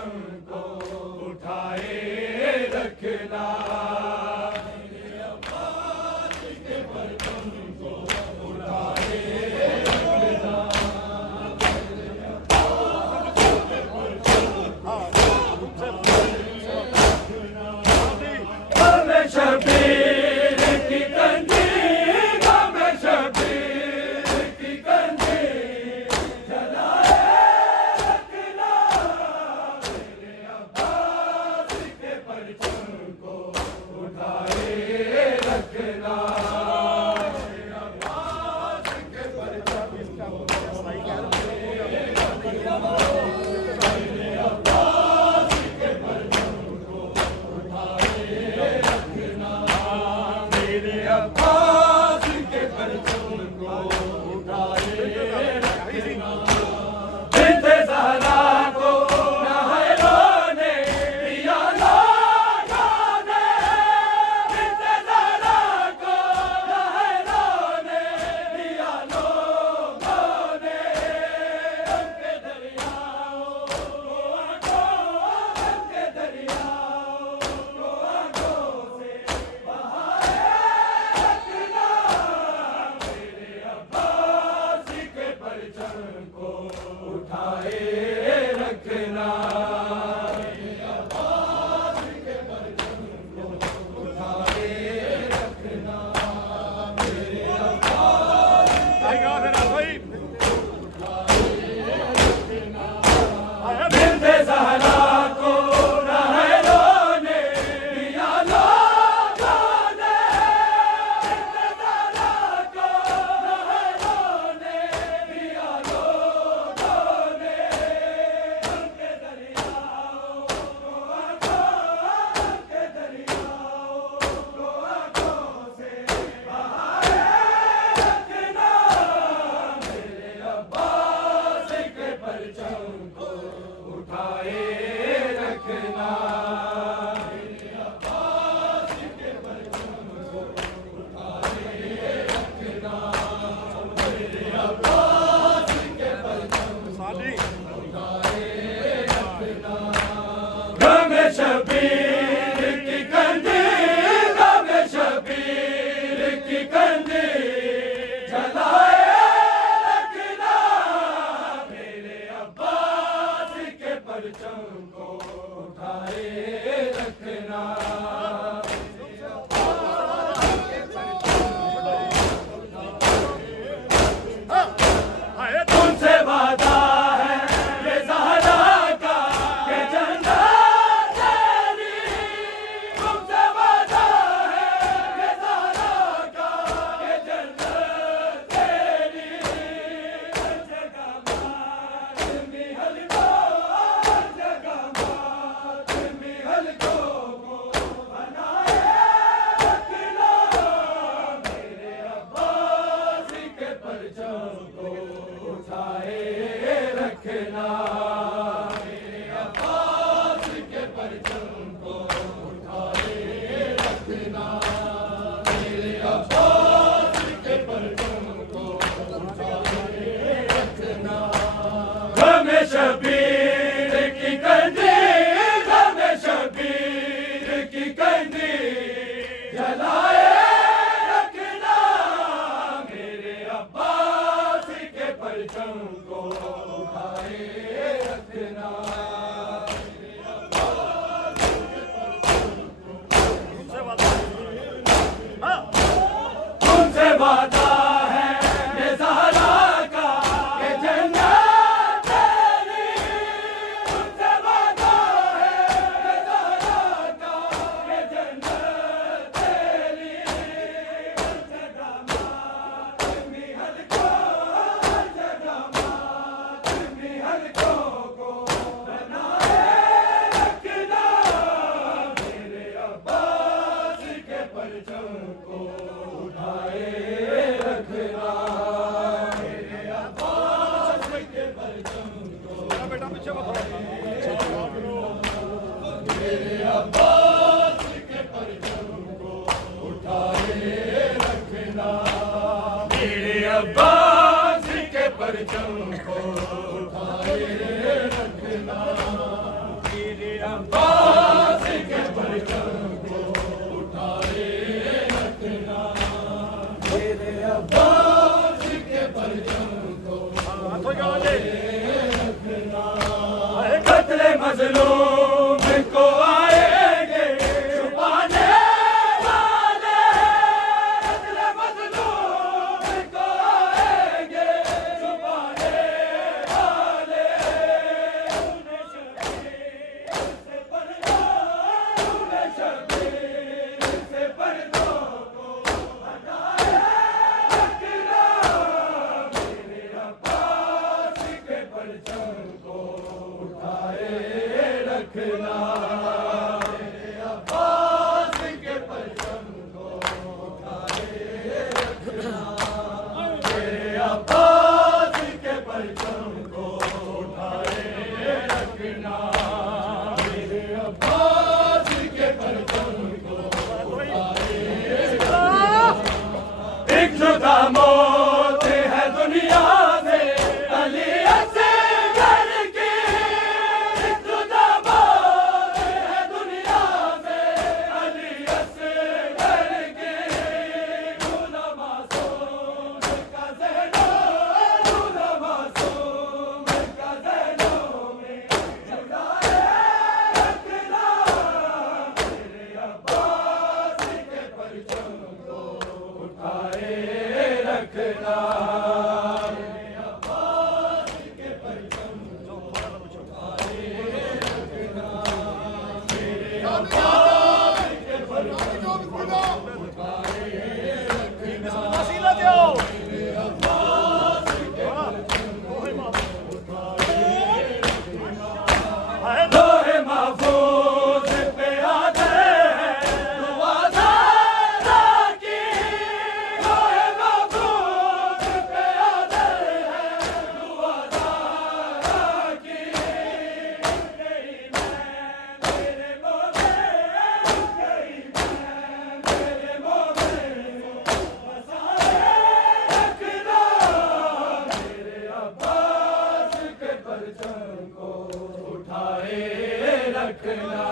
परचम को उठाए रखना, मेरे अब्बास के परचम को उठाए रखना, गम शबीर की कंधी, गम शबीर की कंधी जलाए रखना, मेरे अब्बास के परचम को उठाए रखना, मेरे अब्बास के परचम को उठाए रखना, मेरे अब्बास के परचम को उठाए रखना, मेरे अब्बास के परचम को उठाए रखना, बिन्त ज़हरा को न है रोने दिया लोगों ने, बिन्त ज़हरा को न है रोने दिया लोगों ने, उनके दरियाओं को आंखों, उनके दरियाओं को आंखों से बहाए रखना, मेरे अब्बास के परचम को उठाए रखना, मेरे अब्बास के परचम को उठाए रखना, मेरे अब्बास बिन्त ज़हरा को न है रोने दिया लोगों ने, बिन्त ज़हरा को न है रोने दिया लोगों ने, उनके दरियाओं को आंखों, उनके दरियाओं को आंखों से बहाए रखना, मेरे अब्बास के परचम को उठाए रखना, मेरे अब्बास के परचम को उठाए रखना, मेरे अब्बास के परचम को उठाए रखना, गम शबीर की कंधी, गम शबीर की कंधी जलाए रखना, मेरे अब्बास के परचम को उठाए रखना, मेरे अब्बास के परचम तुमसे वादा है ये ज़हरा का कि जन्नत तेरी, तुमसे वादा है ये ज़हरा का कि जन्नत तेरी, हर जगह मातमी हलको, हर जगह मातमी हलको को बनाए रखना, मेरे अब्बास के परचम को उठाए रखना, मेरे अब्बास के परचम को उठाए रखना, मेरे अब्बास के परचम को उठाए रखना, गम शबीर की कंधी, गम शबीर की कंधी जलाए रखना, मेरे अब्बास के परचम को उठाए मजलूम को आएंगे छुपाने वाले, बदले मजलूम को आएंगे छुपाने वाले। तूने शबीर से पर्दों, तूने शबीर से पर्दों को हटाए रखना, मेरे अब्बास के परचम को उठाए रखना, मेरे अब्बास के परचम को उठाए रखना, मेरे अब्बास के परचम को उठाए रखना, मेरे अब्बास के परचम को उठाए रखना। एक जुदा मौत है दुनिया से अली असगर की, एक जुदा मौत है दुनिया से अली असगर की। दूल्हा मासूम का ज़हनों, दूल्हा मासूम का ज़हनों में जगाए रखना, मेरे अब्बास के परचम को उठाए रखना, मेरे अब्बास के परचम को उठाए रखना, मेरे अब्बास के परचम को उठाए रखना, मेरे अब्बास के परचम को उठाए रखना। लोहे महफूज पे आते हैं दुआ ज़ारा की, लोहे महफूज पे आते हैं दुआ ज़ारा की। गई मैं तेरे मोहब्बत, गई मैं तेरे मोहब्बत बसाए रखना, मेरे अब्बास के परचम को उठाए रखना।